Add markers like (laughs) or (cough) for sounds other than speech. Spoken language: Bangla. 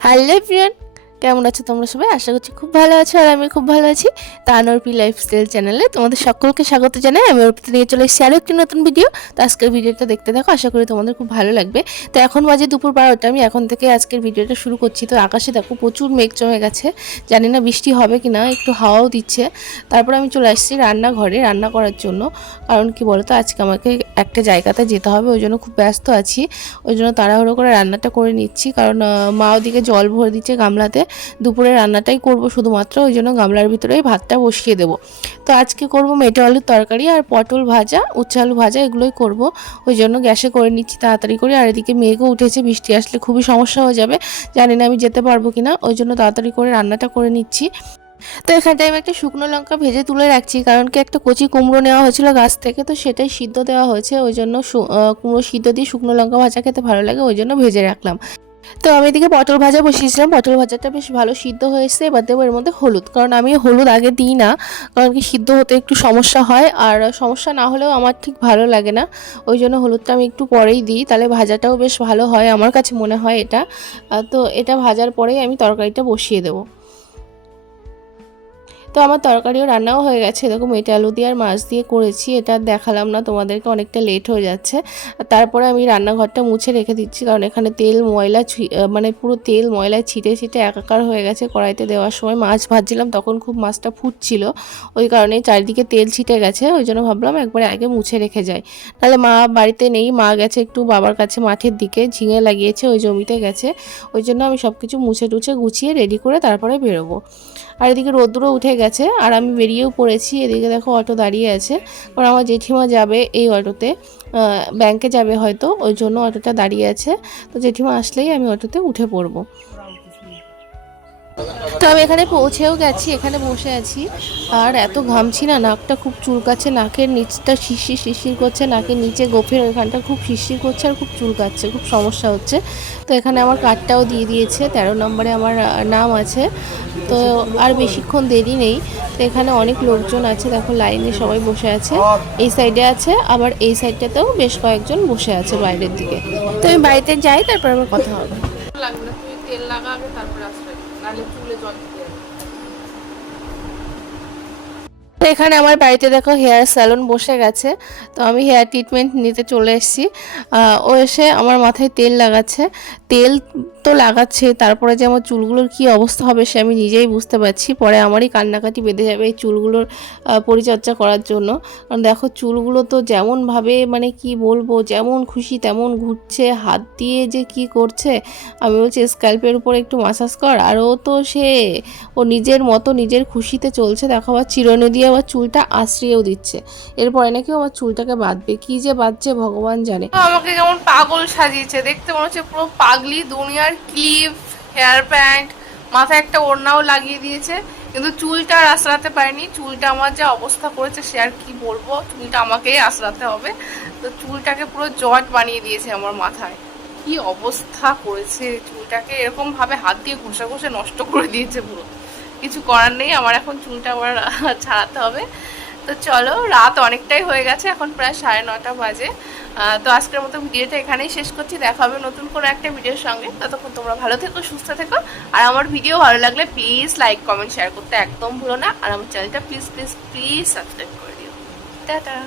হ্যালো ফ্রেন্ড কেমন আছো তোমরা সবাই? আশা করছি খুব ভালো আছো আর আমি খুব ভালো আছি। তানরপি লাইফস্টাইল চ্যানেলে তোমাদের সকলকে স্বাগত জানাই। আমি অর্পিতা নিয়ে চলে এসেছি আরও একটি নতুন ভিডিও তো আজকের ভিডিওটা দেখতে দেখো আশা করি তোমাদের খুব ভালো লাগবে। তো এখন বাজে দুপুর বারোটা, আমি এখন থেকে আজকের ভিডিওটা শুরু করছি। তো আকাশে দেখো প্রচুর মেঘ জমে গেছে। জানি না বৃষ্টি হবে কি না একটু হাওয়াও দিচ্ছে। তারপর আমি চলে আসছি রান্নাঘরে, রান্না করার জন্য। কারণ কি বলতো, আজকে আমাকে একটা জায়গাতে যেতে হবে, ওই জন্য খুব ব্যস্ত আছি। ওই জন্য তাড়াহুড়ো করে রান্নাটা করে নিচ্ছি। কারণ মা ওদিকে জল ভরে দিচ্ছে গামলাতে। দুপুরে রান্নাটাই করব শুধুমাত্র, ওই জন্য গামলার ভিতরেই ভাতটা বসিয়ে দেবো। তো আজকে করব মেটে আলুর তরকারি আর পটল ভাজা, উচ্ছে আলু ভাজা, এগুলোই করব। ওই জন্য গ্যাসে করে নিচ্ছি তাড়াতাড়ি করে, আর এদিকে মেঘও উঠেছে, বৃষ্টি আসলে খুবই সমস্যা হয়ে যাবে। জানি না আমি যেতে পারব কিনা, ওই জন্য তাড়াতাড়ি করে রান্নাটা করে নিচ্ছি। তো এখানটায় আমি একটা শুকনো লঙ্কা ভেজে তুলে রাখছি, কারণ কি একটা কচি কুমড়ো নেওয়া হয়েছিল গাছ থেকে, তো সেটাই সিদ্ধ দেওয়া হয়েছে। ওই জন্য কুমড়ো সিদ্ধ দিয়ে শুকনো লঙ্কা ভাজা খেতে ভালো লাগে, ওই জন্য ভেজে রাখলাম। তো আমি এদিকে পটল ভাজা বসিয়েছিলাম। পটল ভাজাটা বেশ ভালো সিদ্ধ হয়েছে। এবার দেবো এর মধ্যে হলুদ। কারণ আমি হলুদ আগে দিই না, কারণ কি সিদ্ধ হতে একটু সমস্যা হয়। আর সমস্যা না হলেও আমার ঠিক ভালো লাগে না। ওই জন্য হলুদটা আমি একটু পরেই দিই। তাহলে ভাজাটাও বেশ ভালো হয়। আমার কাছে মনে হয় এটা। তো এটা ভাজার পরেই আমি তরকারিটা বসিয়ে দেবো। তো আমার তরকারিও রান্নাও হয়ে গেছে। এরকম এটা আলু দিয়ে আর মাছ দিয়ে করেছি, এটা দেখালাম না তোমাদেরকে, অনেকটা লেট হয়ে যাচ্ছে। তারপরে আমি রান্নাঘরটা মুছে রেখে দিচ্ছি, কারণ এখানে তেল, ময়লা মানে পুরো তেল, ময়লা ছিটে ছিটে একাকার হয়ে গেছে কড়াইতে দেওয়ার সময়। মাছ ভাজছিলাম, তখন খুব মাছটা ফুটছিল, ওই কারণে চারিদিকে তেল ছিটে গেছে, ওই জন্য ভাবলাম একবারে আগে মুছে রেখে যাই। তাহলে মা বাড়িতে নেই, মা গেছে একটু বাবার কাছে মাঠের দিকে, ঝিঙে লাগিয়েছে, ওই জমিতে গেছে। ওই জন্য আমি সব কিছু মুছে টুছে গুছিয়ে রেডি করে তারপরে বেরোবো। আর এদিকে রোদ্দুরও উঠে গেছে আর আমি বেরিয়েও পড়েছি। এদিকে দেখো অটো দাঁড়িয়ে আছে। কারণ আমার জেঠিমা যাবে এই অটোতে। ব্যাংকে যাবে হয়তো। ওই জন্য অটোটা দাঁড়িয়ে আছে। তো জেঠিমা আসলেই আমি অটোতে উঠে পড়ব। তো আমি এখানে পৌঁছেও গেছি, এখানে বসে আছি। আর এত ঘামছি না নাকটা খুব চুলকাচ্ছে, নাকের নিচটা শিশির শিশির করছে, নাকের নিচে গোফের ওইখানটা খুব শিশির করছে আর খুব চুলকাচ্ছে, খুব সমস্যা হচ্ছে। তো এখানে আমার কার্ডটাও দিয়ে দিয়েছে, তেরো নম্বরে আমার নাম আছে। তো আর বেশিক্ষণ দেরি নেই। তো এখানে অনেক লোকজন আছে, দেখো লাইনে সবাই বসে আছে। এই সাইডে আছে, আবার এই সাইডটাতেও বেশ কয়েকজন বসে আছে বাইরের দিকে। তো আমি বাড়িতে যাই, তারপর আবার কথা হবে। তেল লাগাবে তারপরে আসবে নাহলে চুলে জল দিয়ে যাবে। তো এখানে আমার বাড়িতে দেখো হেয়ার স্যালন বসে গেছে। তো আমি হেয়ার ট্রিটমেন্ট নিতে চলে এসেছি। ও এসে আমার মাথায় তেল লাগাচ্ছে। তেল তো লাগাচ্ছে, তারপরে যে আমার চুলগুলোর কি অবস্থা হবে সে আমি নিজেই বুঝতে পারছি। পরে আমারই কান্নাকাটি বেঁধে যাবে এই চুলগুলোর পরিচর্যা করার জন্য। কারণ দেখো চুলগুলো তো যেমনভাবে মানে কি বলব, যেমন খুশি তেমন ঘুরছে। হাত দিয়ে যে কি করছে, আমি বলছি স্ক্যাল্পের উপর একটু মাসাজ কর। আর ও তো সে, ও নিজের মতো নিজের খুশিতে চলছে। দেখো আবার চিরুনি আবার চুলটা আশ্রিয়েও দিচ্ছে। এরপরে নাকি আমার চুলটাকে বাঁধবে। কি যে বাঁধছে ভগবান জানে। আমাকে যেমন পাগল সাজিয়েছে। দেখতে মনে হচ্ছে পুরো পাগলি দুনিয়ার ক্লিপ হেয়ার প্যান্ট মাথায় একটা ওড়নাও লাগিয়ে দিয়েছে। কিন্তু চুলটা আর আশ্রাতে পারেনি। চুলটা আমার যা অবস্থা করেছে, সে আর কি বলব? চুলটা আমাকেই আশ্রাতে হবে। তো চুলটাকে পুরো জট বানিয়ে দিয়েছে আমার মাথায়। কি অবস্থা করেছে চুলটাকে? এরকম ভাবে হাত দিয়ে ঘষে ঘষে নষ্ট করে দিয়েছে পুরো। কিছু করার নেই, আমার এখন চুলটা আবার (laughs) ছাড়াতে হবে। তো চলো, রাত অনেকটাই হয়ে গেছে, এখন প্রায় সাড়ে নটা বাজে। তো আজকের মতো ভিডিওটা এখানেই শেষ করছি, দেখা হবে নতুন কোনো একটা ভিডিওর সঙ্গে। ততক্ষণ তোমরা ভালো থেকো, সুস্থ থেকো। আর আমার ভিডিও ভালো লাগলে প্লিজ লাইক কমেন্ট শেয়ার করতে একদম ভুলো না। আর আমার চ্যানেলটা প্লিজ প্লিজ প্লিজ সাবস্ক্রাইব করে দিও। টাটা!